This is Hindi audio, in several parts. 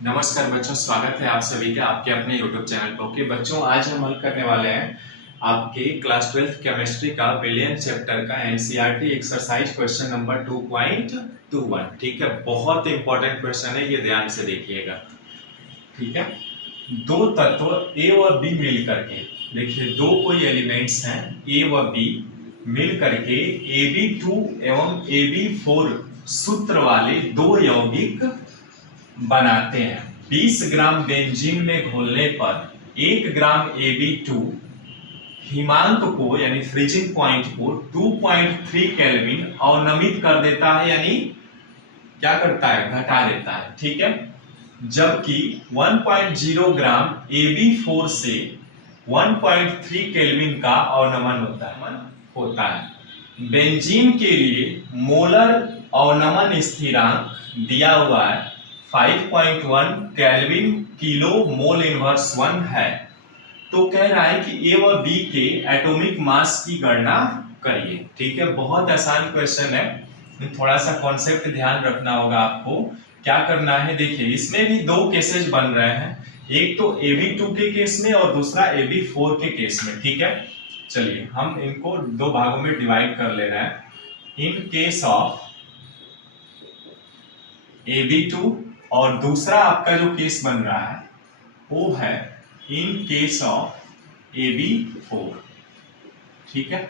नमस्कार बच्चों, स्वागत है आप सभी का आपके अपने YouTube चैनल पर। ओके बच्चों, आज हम हल करने वाले हैं आपके क्लास 12 केमिस्ट्री का विलियन चैप्टर का एनसीईआरटी एक्सरसाइज क्वेश्चन नंबर 2.21। ठीक है, बहुत इंपॉर्टेंट क्वेश्चन है, ये ध्यान से देखिएगा। ठीक है, दो तत्व ए और बी मिल करके, देखिए दो कोई एलिमेंट्स हैं ए व बी मिल करके Ab2 एवं Ab4 सूत्र वाले दो यौगिक बनाते हैं। 20 ग्राम बेंजीन में घोलने पर 1 ग्राम Ab2 हिमांक को यानी फ्रीजिंग पॉइंट को 2.3 केल्विन अवनमित कर देता है, यानी क्या करता है, घटा देता है। ठीक है, जबकि 1.0 ग्राम Ab4 से 1.3 केल्विन का अवनमन होता है। बेंजीन के लिए मोलर अवनमन स्थिरांक दिया हुआ है 5.1 केल्विन किलो मोल इनवर्स 1 है। तो कह रहा है कि ए व बी के एटॉमिक मास की गणना करिए। ठीक है, बहुत आसान क्वेश्चन है, थोड़ा सा कॉन्सेप्ट ध्यान रखना होगा आपको। क्या करना है, देखिए इसमें भी दो केसेस बन रहे हैं, एक तो Ab2 के केस में और दूसरा Ab4 के केस में। ठीक है, चलिए हम इनको दो भागों में डिवाइड कर ले रहे हैं। इन केस ऑफ Ab2 और दूसरा आपका जो केस बन रहा है वो है इन केस ऑफ Ab4। ठीक है,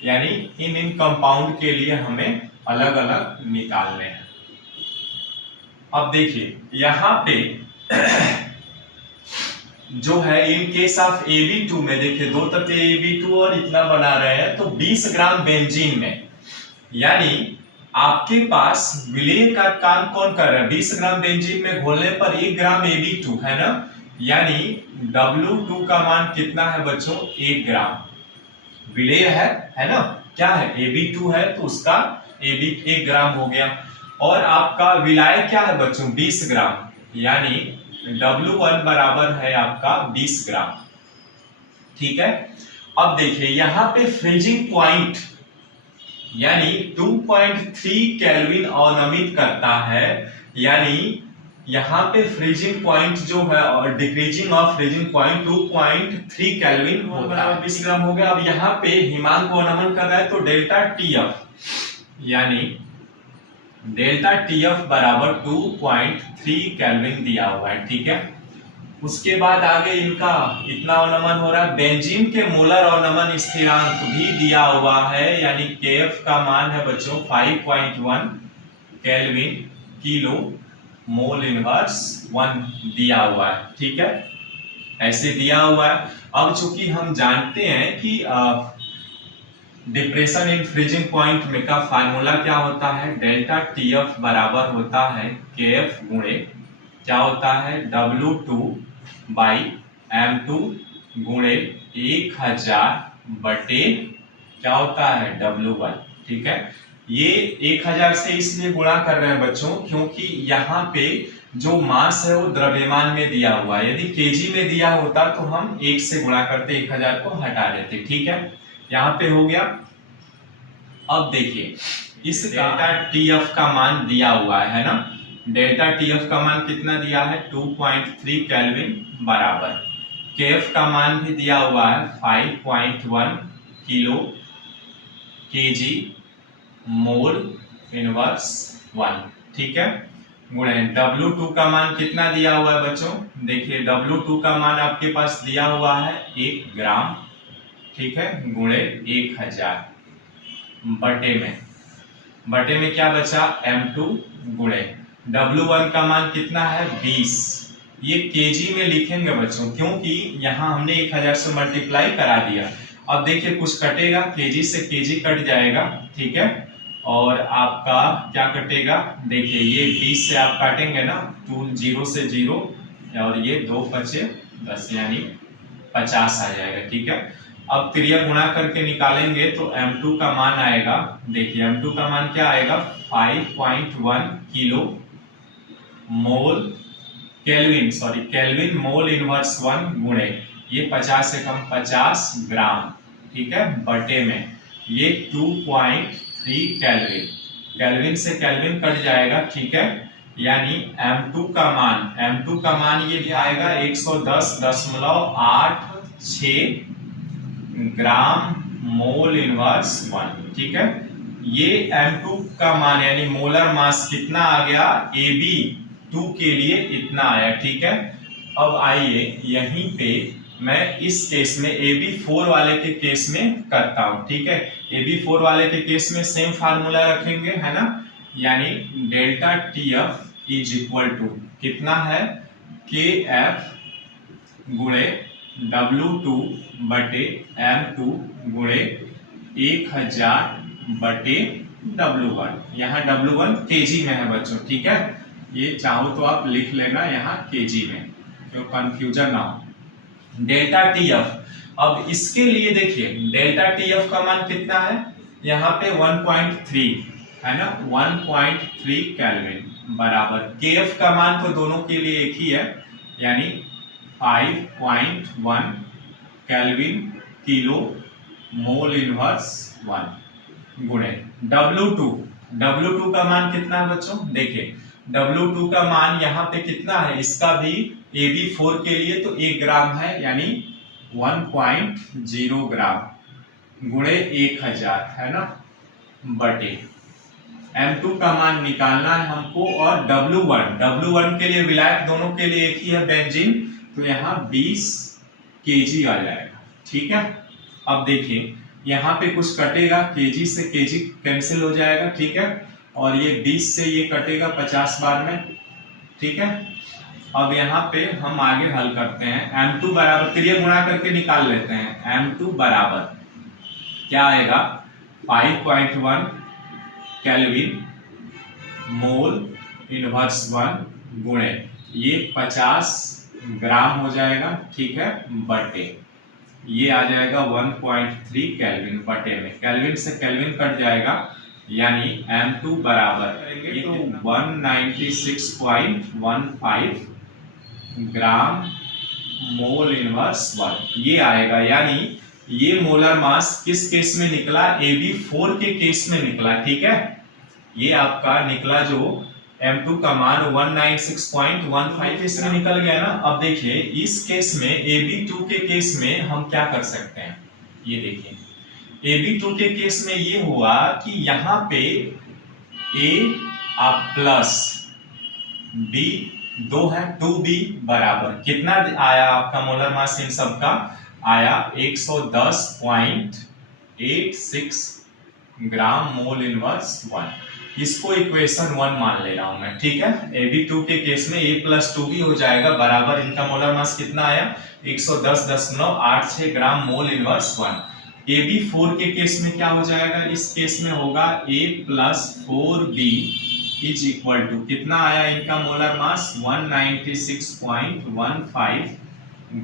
यानी इन कंपाउंड के लिए हमें अलग अलग निकालने हैं। अब देखिए यहां पे जो है इन केस ऑफ Ab2 में, देखिए दो तत्व Ab2 और इतना बना रहे हैं, तो 20 ग्राम बेंजीन में, यानी आपके पास विलेय का काम कौन कर रहा है, 20 ग्राम बेंजीन में घोलने पर 1 ग्राम Ab2 है ना, यानी W2 का मान कितना है बच्चों, 1 ग्राम। विलेय है ना, क्या है, Ab2 है तो उसका Ab 1 ग्राम हो गया। और आपका विलाय क्या है बच्चों, 20 ग्राम, यानी W1 बराबर है आपका 20 ग्राम। ठीक है, अब देखिए यहां पे फ्रीजिंग पॉइंट यानी 2.3 केल्विन अवनमित करता है, यानी यहां पे फ्रीजिंग पॉइंट जो है और decreasing of freezing point 2.3 kelvin होता है, 20 ग्राम हो गया। अब यहां पे हिमांक को अवनमन कर रहा है तो डेल्टा टीएफ, यानी डेल्टा टीएफ बराबर 2.3 केल्विन दिया हुआ है। ठीक है, उसके बाद आगे इनका इतना अवनमन हो रहा है। बेंजीन के मोलर अवनमन स्थिरांक भी दिया हुआ है, यानी Kf का मान है बच्चों 5.1 केल्विन किलो मोल इनवर्स 1 दिया हुआ है। ठीक है, ऐसे दिया हुआ है। अब चूंकि हम जानते हैं कि डिप्रेशन इन फ्रीजिंग पॉइंट में का फार्मूला क्या होता है, डेल्टा टीएफ बराबर होता है Kf गुणे क्या होता है, W2 बाई M2 गुणे 1000 बटे क्या होता है, W1। ठीक है, ये 1000 से इसलिए गुणा कर रहे हैं बच्चों क्योंकि यहाँ पे जो मास है वो द्रव्यमान में दिया हुआ है। यदि केजी में दिया होता तो हम 1 से गुणा करते, 1000 को हटा देते। ठीक है, यहाँ पे हो गया। अब देखिए इस डेल्टा टीएफ का मान दिया हुआ है ना, डेल्टा टीएफ का मान कितना दिया है, 2.3 केल्विन बराबर, केएफ का मान भी दिया हुआ है 5.1 किलो केजी मोल इनवर्स 1। ठीक है, गुणे W2 का मान कितना दिया हुआ है बच्चों, देखिए W2 का मान आपके पास दिया हुआ है 1 ग्राम। ठीक है, गुणे 1000 बटे में क्या बचा, M2 गुणे W1 का मान कितना है 20। ये केजी में लिखेंगे बच्चों क्योंकि यहां हमने 1000 से मल्टीप्लाई करा दिया। अब देखिए कुछ कटेगा, केजी से केजी कट जाएगा। ठीक है, और आपका क्या कटेगा, देखिए ये 20 से आप काटेंगे ना, 2 0 से 0 और ये 2 बचे 10, यानी 50 आ जाएगा। ठीक है, अब क्रिया गुणा करके निकालेंगे तो M2 का मान आएगा, देखिए M2 का मान क्या आएगा, 5.1 किलो मोल केल्विन मोल इनवर्स 1 गुणे ये 50 से कम 50 ग्राम। ठीक है, बटे में ये 2.3 केल्विन, केल्विन से केल्विन कट जाएगा। ठीक है, यानी M2 का मान ये क्या आएगा 110.86 ग्राम मोल इनवर्स 1। ठीक है, ये M2 का मान यानी मोलर मास कितना आ गया Ab2 के लिए इतना आया। ठीक है, अब आइए यहीं पे मैं इस केस में Ab4 वाले के केस में करता हूं। ठीक है, Ab4 वाले के केस में सेम फार्मूला रखेंगे, है ना, यानी delta TF is equal to कितना है KF गुणे W2 बटे M2 गुणे 1000 बटे W1। यहाँ W1 केजी में है बच्चों। ठीक है, ये चाहो तो आप लिख लेना यहाँ केजी में, क्यों कंफ्यूजन ना हो। डेल्टा TF, अब इसके लिए देखिए डेल्टा TF का मान कितना है, यहाँ पे 1.3 है ना, 1.3 केल्विन बराबर KF का मान तो दोनों के लिए एक ही है, यानी 5.1 केल्विन किलो मोल इनवर्स 1 गुणे W2 का मान कितना है बच्चों, देखिए W2 का मान यहाँ पे कितना है, इसका भी Ab4 के लिए तो 1 ग्राम है, यानी 1.0 ग्राम गुणे 1000 है ना, बटे M2 का मान निकालना है हमको, और W1 के लिए विलायक दोनों के लिए एक ही है बेंजीन, तो यहाँ 20 केजी आ जाएगा। ठीक है, अब देखिए यहाँ पे कुछ कटेगा, केजी से केजी कैंसिल हो जाएगा। ठीक है, और ये 20 से ये कटेगा 50 बार में। ठीक है, अब यहाँ पे हम आगे हल करते हैं। M2 बराबर, फिर ये गुणा करके निकाल लेते हैं। M2 बराबर क्या आएगा 5.1 केल्विन मोल इनवर्स 1 गुणे ये 50 ग्राम हो जाएगा। ठीक है, बटे ये आ जाएगा 1.3 केल्विन बटे में, केल्विन से केल्विन कट जाएगा, यानी M2 बराबर करेंगे तो 196.15 ग्राम मोल इनवर्स 1 ये आएगा। यानी ये मोलर मास किस केस में निकला, Ab4 के केस में निकला। ठीक है, ये आपका निकला जो M2 का मान 196.15 इसमें निकल गया ना। अब देखिए इस केस में Ab2 के केस में हम क्या कर सकते हैं, ये देखिए Ab2 के केस में ये हुआ कि यहाँ पे A आप प्लस B 2 है, 2B बराबर कितना आया आपका मोलर मास इन सब का आया 110.86 ग्राम मोल इनवर्स 1। इसको इक्वेशन 1 मान ले रहा हूं मैं। ठीक है, Ab2 के केस में A प्लस 2B हो जाएगा बराबर इनका मोलर मास कितना आया 110.86 ग्राम मोल इनवर्स 1। Ab4 के केस में क्या हो जाएगा, इस केस में होगा A plus 4B is equal to कितना आया इनका molar mass 196.15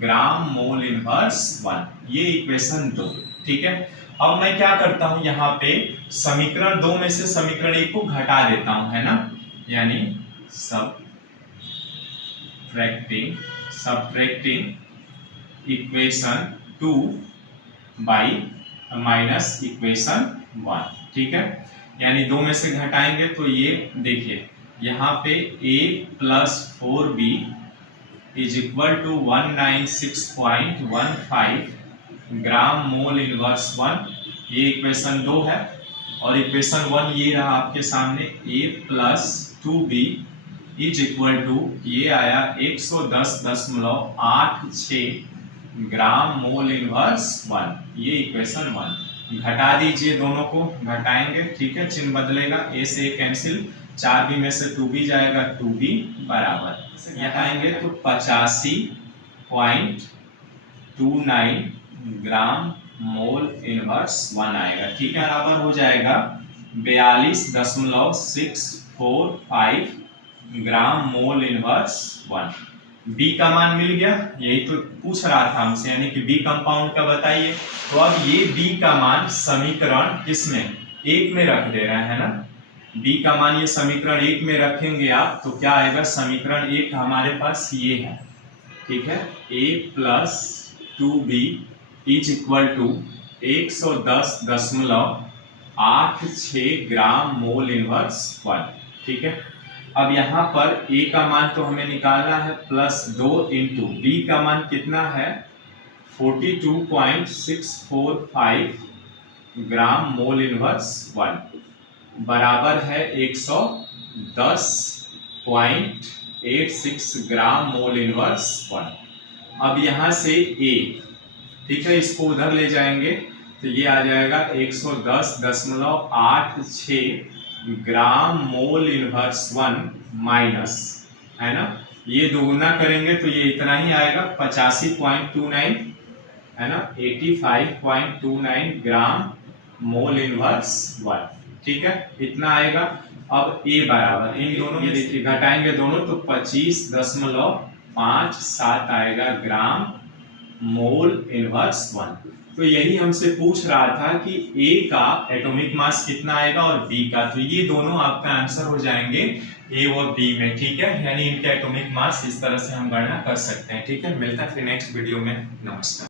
gram mole inverse 1, ये इक्वेशन 2। ठीक है, अब मैं क्या करता हूं, यहाँ पे समीकरण 2 में से समीकरण 1 को घटा देता हूं, है ना, यानी subtracting equation 2 by minus equation 1। ठीक है, यानी 2 में से घटाएंगे तो ये देखिए यहाँ पे A plus 4B is equal to 196.15 gram mole inverse 1, ये इक्वेशन 2 है। और इक्वेशन 1 ये रहा आपके सामने A plus 2B is equal to ये आया 110.86 ग्राम मोल इनवर्स 1, ये इक्वेशन 1। घटा दीजिए, दोनों को घटाएंगे। ठीक है, चिन्ह बदलेगा, A से A कैंसिल, 4B में से 2B जाएगा, 2B बराबर यहाँ आएंगे तो 85.29 ग्राम मोल इनवर्स 1 आएगा। ठीक है, बराबर हो जाएगा 42.645 ग्राम मोल इनवर्स 1। B का मान मिल गया, यही तो पूछ रहा था हमसे, यानी कि B कंपाउंड का बताइए। तो अब ये B का मान समीकरण किसमें 1 में रख दे रहे हैं ना, B का मान ये समीकरण 1 में रखेंगे आप तो क्या आएगा, समीकरण 1 हमारे पास ये है। ठीक है, A plus 2B is equal to 110.86 gram mole inverse 1। ठीक है, अब यहाँ पर A का मान तो हमें निकालना है +2 इंटू B का मान कितना है 42.645 ग्राम मोल इनवर्स 1 बराबर है 110.86 ग्राम मोल इनवर्स 1। अब यहाँ से A, ठीक है, इसको उधर ले जाएंगे तो ये आ जाएगा 110.86 ग्राम मोल इनवर्स 1 माइनस, है ना, ये दोगुना करेंगे तो ये इतना ही आएगा 85.29, है ना, 85.29 ग्राम मोल इनवर्स 1, ठीक है, इतना आएगा। अब A बराबर इन दोनों में देखिए घटाएंगे दोनों तो 25.57 आएगा ग्राम मोल इनवर्स 1। तो यही हमसे पूछ रहा था कि A का एटॉमिक मास कितना आएगा और B का, तो ये दोनों आपका आंसर हो जाएंगे A और B में, ठीक है, यानी इनका एटॉमिक मास इस तरह से हम गणना कर सकते हैं, ठीक है। मिलता है फिर नेक्स्ट वीडियो में, नमस्कार।